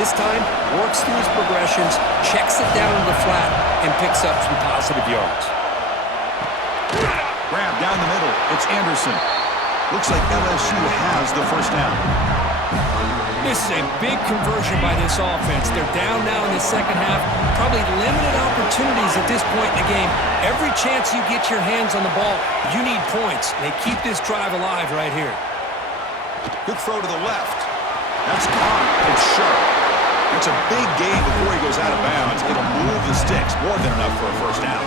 This time, works through his progressions, checks it down to the flat, and picks up some positive yards. Grab down the middle. It's Anderson. Looks like LSU has the first down. This is a big conversion by this offense. They're down now in the second half. Probably limited opportunities at this point in the game. Every chance you get your hands on the ball, you need points. They keep this drive alive right here. Good throw to the left. That's caught. It's sharp. It's a big gain before he goes out of bounds. It'll move the sticks. More than enough for a first down.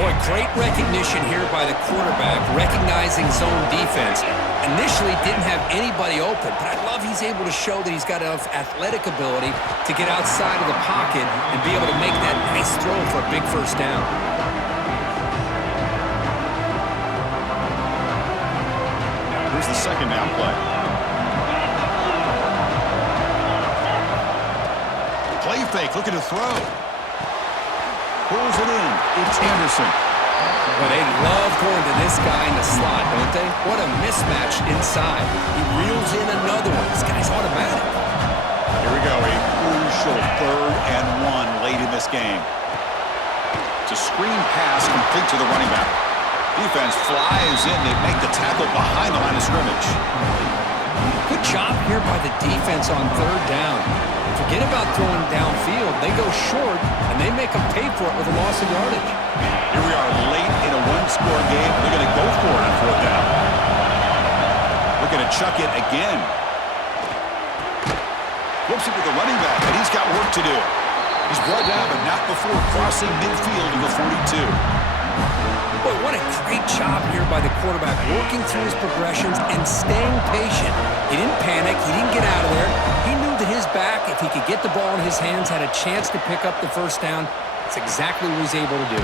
Boy, great recognition here by the quarterback, recognizing zone defense. Initially didn't have anybody open, but I love he's able to show that he's got enough athletic ability to get outside of the pocket and be able to make that nice throw for a big first down. Here's the second down play. Play fake, looking to throw. Pulls it in. It's Anderson. Well, they love going to this guy in the slot, don't they? What a mismatch inside. He reels in another one. This guy's automatic. Here we go. A crucial 3rd and 1 late in this game. It's a screen pass complete to the running back. Defense flies in. They make the tackle behind the line of scrimmage. Good job here by the defense on 3rd down. Forget about throwing downfield. They go short, and they make them pay for it with a loss of yardage. Here we are late in a 1-score game. They're going to go for it on 4th down. Looking to chuck it again. Flips it to the running back, and he's got work to do. He's brought down, but not before crossing midfield to the 42. Boy, what a great job here by the quarterback, working through his progressions and staying patient. He didn't panic. He didn't get out of there. He knew that his back, if he could get the ball in his hands, had a chance to pick up the first down. That's exactly what he's able to do.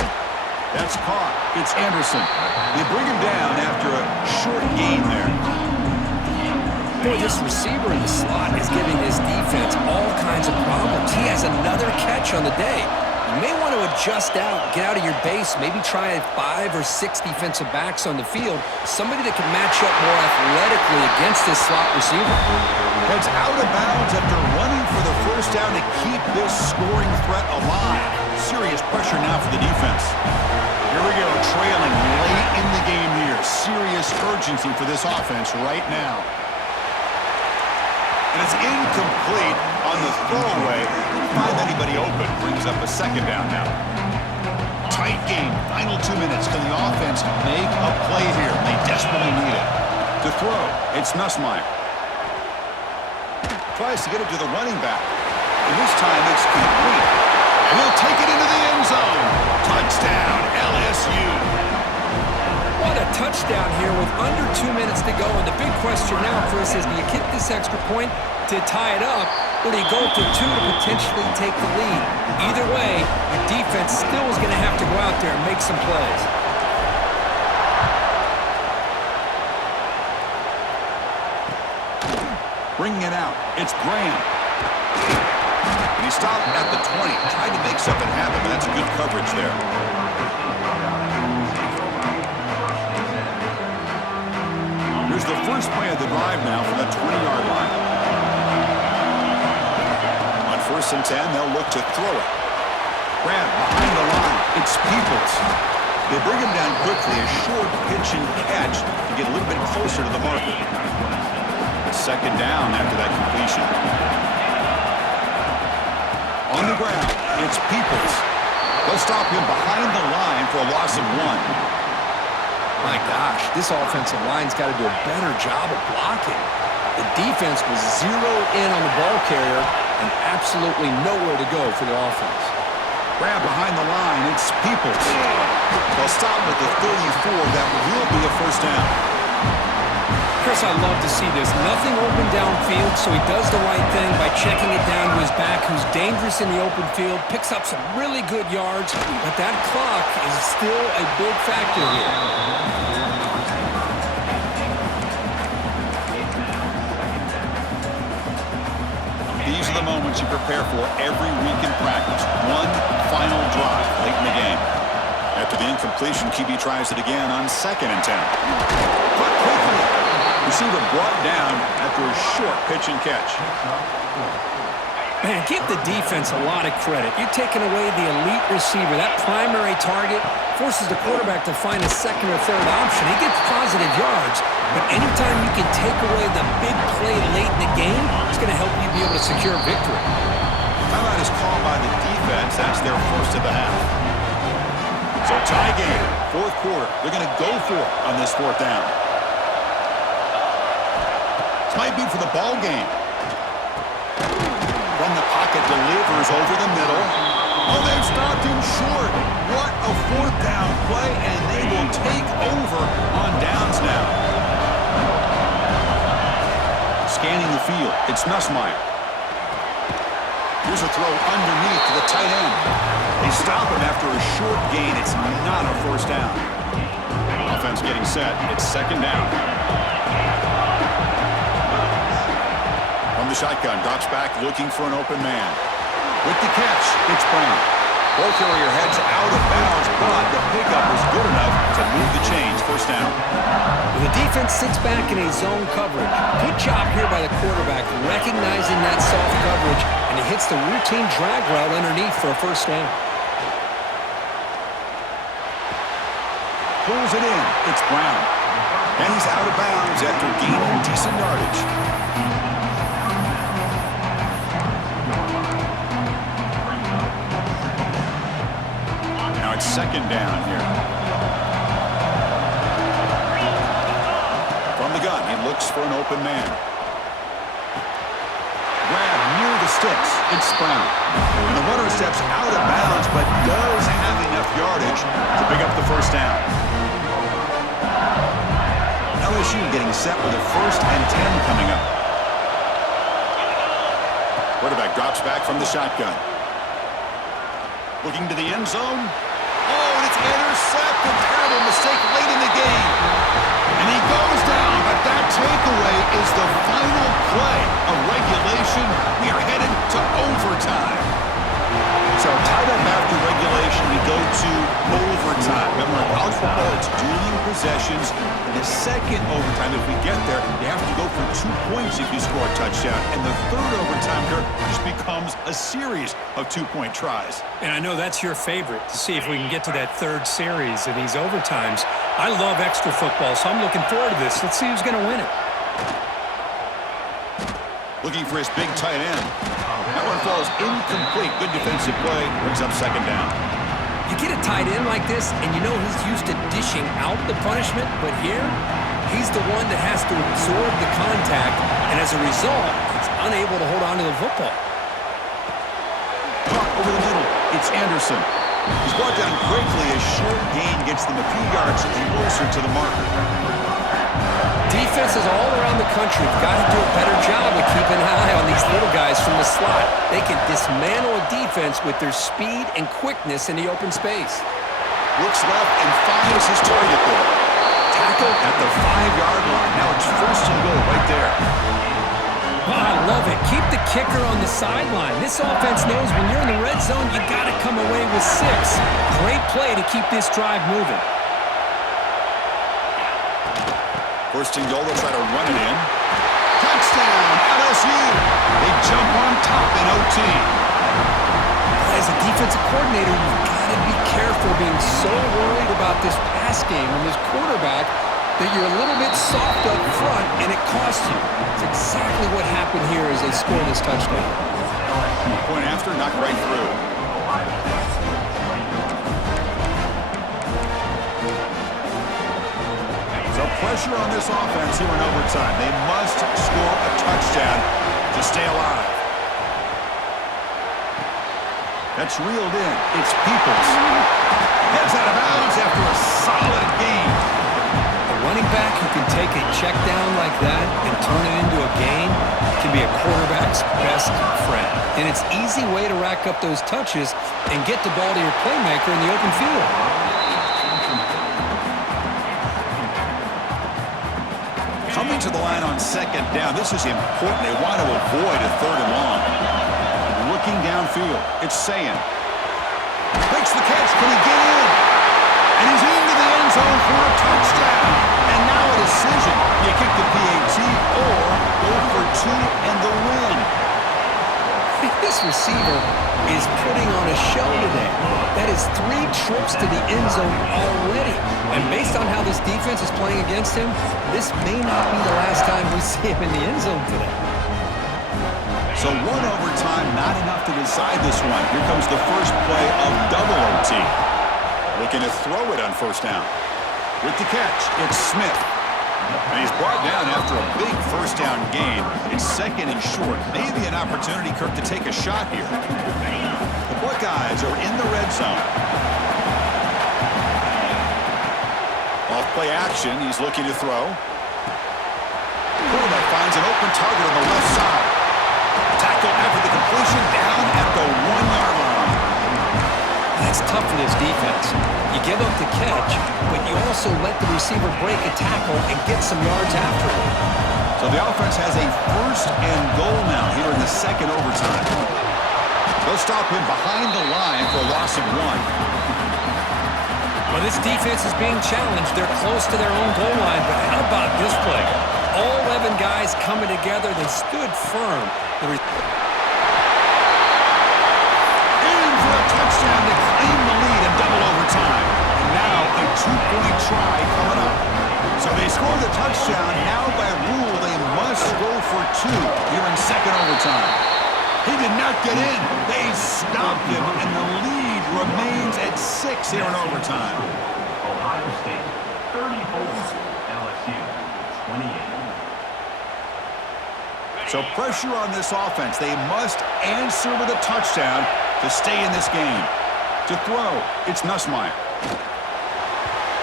That's caught. It's Anderson. They bring him down after a short gain there. Boy, this receiver in the slot is giving his defense all kinds of problems. He has another catch on the day. You may want to adjust out, get out of your base, maybe try 5 or 6 defensive backs on the field, somebody that can match up more athletically against this slot receiver. Heads out of bounds after running for the first down to keep this scoring threat alive. Serious pressure now for the defense. Here we go, trailing late in the game here. Serious urgency for this offense right now. And it's incomplete on the throwaway. Couldn't find anybody open. Brings up a second down now. Tight game. Final 2 minutes. Can the offense make a play here? They desperately need it. To throw, it's Nussmeier. Tries to get it to the running back. And this time it's complete. And he'll take it into the end zone. Touchdown, LSU. What a touchdown here with under 2 minutes to go. And the big question now, Chris, is do you kick this extra point to tie it up, or do you go to 2 to potentially take the lead? Either way, the defense still is going to have to go out there and make some plays. Bringing it out. It's Graham. And he stopped at the 20. Tried to make something happen, but that's good coverage there. Here's the first play of the drive now from the 20-yard line. On 1st and 10, they'll look to throw it. Grab behind the line. It's Peoples. They bring him down quickly. A short pitch and catch to get a little bit closer to the marker. Second down after that completion. On the ground, it's Peoples. They'll stop him behind the line for a loss of 1. My gosh, this offensive line's got to do a better job of blocking. The defense was zeroed in on the ball carrier and absolutely nowhere to go for the offense. Grab behind the line, it's Peoples. They'll stop at the 34. That will be a first down. Chris, I love to see this. Nothing open downfield, so he does the right thing by checking it down to his back, who's dangerous in the open field, picks up some really good yards, but that clock is still a big factor here. These are the moments you prepare for every week in practice. One final drive late in the game. After the incompletion, QB tries it again on 2nd and 10. Caught quickly. Receiver brought down after a short pitch and catch. Man, give the defense a lot of credit. You're taking away the elite receiver. That primary target forces the quarterback to find a second or third option. He gets positive yards, but anytime you can take away the big play late in the game, it's going to help you be able to secure victory. Timeout is called by the defense. That's their first of the half. So tie game, fourth quarter. They're going to go for it on this fourth down. This might be for the ball game. From the pocket, delivers over the middle. Oh, they've stopped him short. What a fourth down play, and they will take over on downs now. Scanning the field, it's Nussmeier. Here's a throw underneath to the tight end. They stop him after a short gain. It's not a first down. Offense getting set. It's second down. From the shotgun, drops back looking for an open man. With the catch, it's Brown. Ball carrier heads out of bounds, but the pickup was good enough to move the chains. First down. The defense sits back in a zone coverage. Good job here by the quarterback, recognizing that soft coverage, and he hits the routine drag route underneath for a first down. Pulls it in. It's Brown. And he's out of bounds after gaining decent yardage. Now it's second down here. From the gun, he looks for an open man. Grab near the sticks. It's Brown. And the runner steps out of bounds, but does have enough yardage to pick up the first down. LSU getting set with a 1st and 10 coming up. Quarterback drops back from the shotgun. Looking to the end zone. Oh, and it's intercepted. Terrible mistake late in the game. And he goes down, but that takeaway is the final play of regulation. We are headed to overtime. So tied up after regulation, we go to overtime. Remember, in college football, it's dueling possessions. In the second overtime, if we get there, you have to go for 2 points if you score a touchdown. And the third overtime here just becomes a series of 2-point tries. And I know that's your favorite, to see if we can get to that third series of these overtimes. I love extra football, so I'm looking forward to this. Let's see who's going to win it. Looking for his big tight end. That one falls incomplete. Good defensive play. Brings up second down. You get a tight end like this, and you know he's used to dishing out the punishment, but here, he's the one that has to absorb the contact, and as a result, he's unable to hold on to the football. Caught over the middle. It's Anderson. He's brought down quickly. A short gain gets them a few yards closer to the marker. Defenses all around the country have got to do a better job of keeping an eye on these little guys from the slot. They can dismantle a defense with their speed and quickness in the open space. Looks left and finds his target there. Tackled at the 5-yard line. Now it's 1st and goal right there. Oh, I love it. Keep the kicker on the sideline. This offense knows when you're in the red zone, you got to come away with 6. Great play to keep this drive moving. 1st and goal, they'll try to run it in. Touchdown, LSU. They jump on top in OT. As a defensive coordinator, you've got to be careful being so worried about this pass game and this quarterback that you're a little bit soft up front and it costs you. It's exactly what happened here as they score this touchdown. Point after, knocked right through. So pressure on this offense here in overtime. They must score a touchdown to stay alive. That's reeled in. It's Peoples. Heads out of bounds after a solid gain. A running back who can take a check down like that and turn it into a gain can be a quarterback's best friend. And it's an easy way to rack up those touches and get the ball to your playmaker in the open field. Coming to the line on second down. This is important. They want to avoid a 3rd and long. Looking downfield. It's Sayin. Makes the catch. Can he get in? And he's into the end zone for a touchdown. And now a decision. You kick the PAT or go for 2 and the win. This this receiver is putting on a show today. That is 3 trips to the end zone already. And based on how this defense is playing against him, this may not be the last time we see him in the end zone today. So 1 overtime, not enough to decide this one. Here comes the first play of double OT. Looking to throw it on first down. With the catch, it's Smith. And he's brought down after a big first down gain. It's 2nd and short. Maybe an opportunity, Kirk, to take a shot here. The Buckeyes are in the red zone. Off play action, he's looking to throw. Quarterback finds an open target on the left side. Tackle after the completion, down at the 1-yard line. That's tough for this defense. You give up the catch, but you also let the receiver break a tackle and get some yards after it. So the offense has a 1st and goal now here in the 2nd overtime. They'll stop him behind the line for a loss of 1. Well, this defense is being challenged. They're close to their own goal line, but how about this play? All 11 guys coming together. They stood firm. In for a touchdown to claim the lead in double overtime. And now a 2-point try coming up. So they score the touchdown. Now by rule, they must go for 2 here in 2nd overtime. He did not get in. They stopped him, and the lead remains at 6 here in overtime. Ohio State, 34. LSU, 28. So pressure on this offense. They must answer with a touchdown to stay in this game. To throw, it's Nussmeier.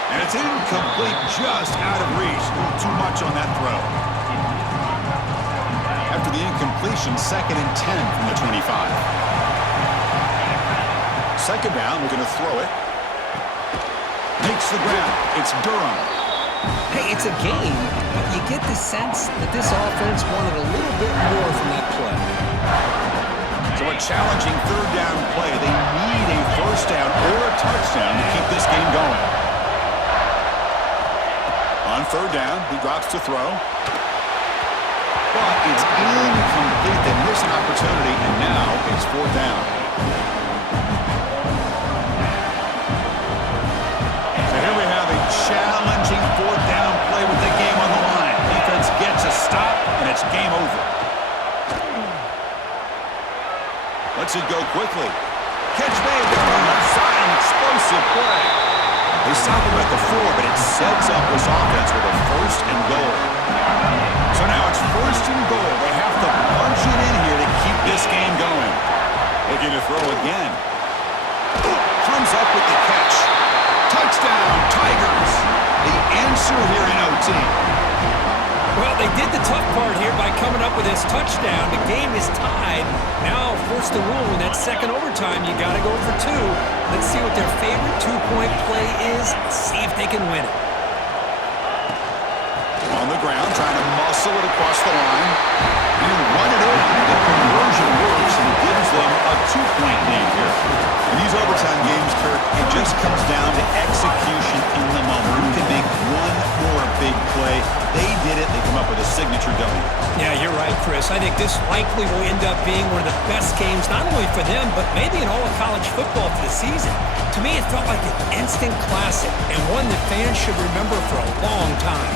And it's incomplete, just out of reach. Too much on that throw. After the incompletion, 2nd and 10 from the 25. 2nd down, we're going to throw it. Makes the grab. It's Durham. Hey, it's a game, but you get the sense that this offense wanted a little bit more from that play. So a challenging 3rd down play. They need a 1st down or a touchdown to keep this game going. On 3rd down, he drops to throw. But it's incomplete. They miss an opportunity, and now it's 4th down. So here we have a challenging 4th down play with the game on the line. Defense gets a stop, and it's game over. Lets it go quickly. Catch made on the left side, an explosive play. They stop him at the 4, but it sets up this offense with a 1st and goal. So now it's 1st and goal. They have to punch it in here to keep this game going. Looking to throw again. Comes up with the catch. Touchdown, Tigers. The answer here in OT. Well, they did the tough part here by coming up with this touchdown. The game is tied. Now, of course, the rule in that 2nd overtime, you got to go for 2. Let's see what their favorite 2-point play is. See if they can win it. On the ground, trying to muscle it across the line. You run it in. The conversion works and gives them a 2-point lead here. In these overtime games, Kirk, it just comes down to execution in the moment. You can make one more big play. They did it. They come up with a signature W. Yeah, you're right, Chris. I think this likely will end up being one of the best games, not only for them, but maybe in all of college football for the season. To me, it felt like an instant classic and one that fans should remember for a long time.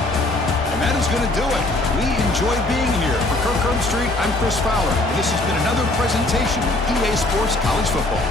And that is going to do it. We enjoyed being here. For Kirk Herbstreit, I'm Chris Fowler. And this has been another presentation of EA Sports College Football.